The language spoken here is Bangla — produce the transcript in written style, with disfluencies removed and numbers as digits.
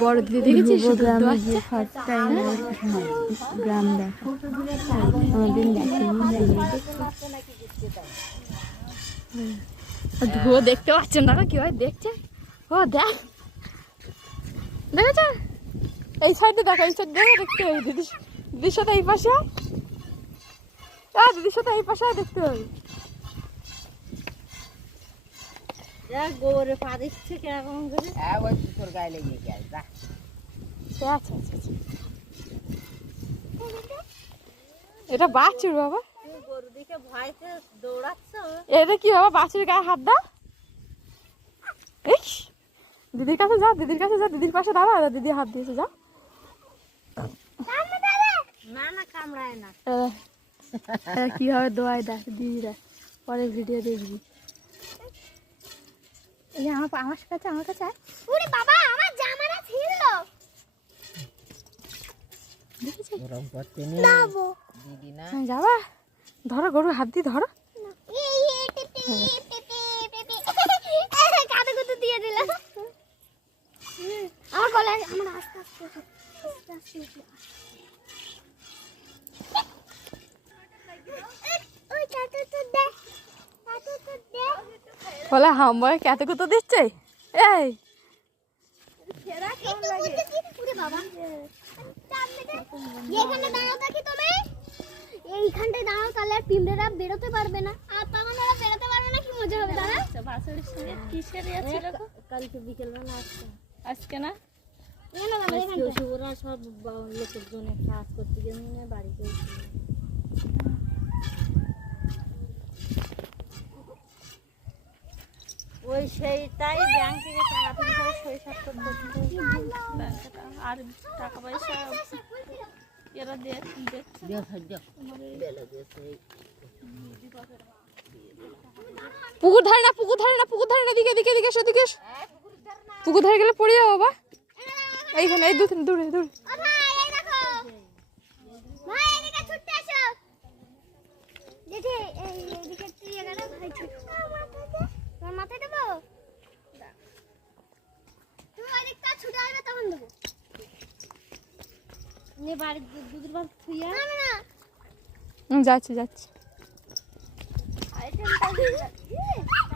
বড় দিদি দেখেছিস গ্রামে গিয়ে ফার্স্ট টাইম গ্রাম দেখা অনেকদিন ধুয়ো দেখতে পাচ্ছেন না কি হয় দেখছে ও দেখ দেখেছ এই সাইডে দেখ এই সাইড দেখে দেখতে হবে দিদির সাথে এই পাশে দিদির সাথে এই পাশে দেখতে হবে গোবরে পা দিচ্ছে কেমন করে ওই তোর গায়ে লেগে গেছে আচ্ছা আচ্ছা আচ্ছা এটা বাছুর বাবা গরু দিকে ভয়তে দৌড়াচ্ছ এটা কি বাবা বাছুর গায়ে হাত দাও এই দিদির কাছে যা দিদির পাশে দাঁড়া দিদি হাত দিয়েছে যা না না কামড়ায় না কিভাবে দোয়াই দেখ দিদিরা পরে ভিডিও দেখবি এই আমার কাছে ওরে বাবা আমার জামাটা ছিল গরম করতে নাবো দিদি না যাবা ধরো গরু হাত দিয়ে ধরো কাদা কুতু দিয়ে দিল আমার গলায় আমার আস্তে আস্তে ওই কাদা তো দে বলে হামবাই কত কত দিচ্ছে এই এখানে দাঁড়াও দেখি তুমি এইখানটায় দাঁড়াও তাহলে আর পিঁপড়েরা বেরোতে পারবে না আর তখন ওরা বেরোতে পারবে না কি মজা হবে দাঁড়া বাছুরের সঙ্গে কিসের ছিল কালকে বিকেলবেলা আসছে আজকে না ওরা সব লোকের জন্য কাজ করতে গিয়ে বাড়িতে ওই সেইটাই ব্যাংক থেকে টাকা তুলে করে সই সাক্ষর করতে আর টাকা পয়সা এরা পুকুর ধরে না দিকে পুকুর ধরে গেলে পড়ে যাবো বাবা এইখানে এই দূরে মাথায় দেবো তুমি অনেকটা ছুটে আসবে তখন দেবো বাড়ির দুধের ভাত থুইয়া যাচ্ছি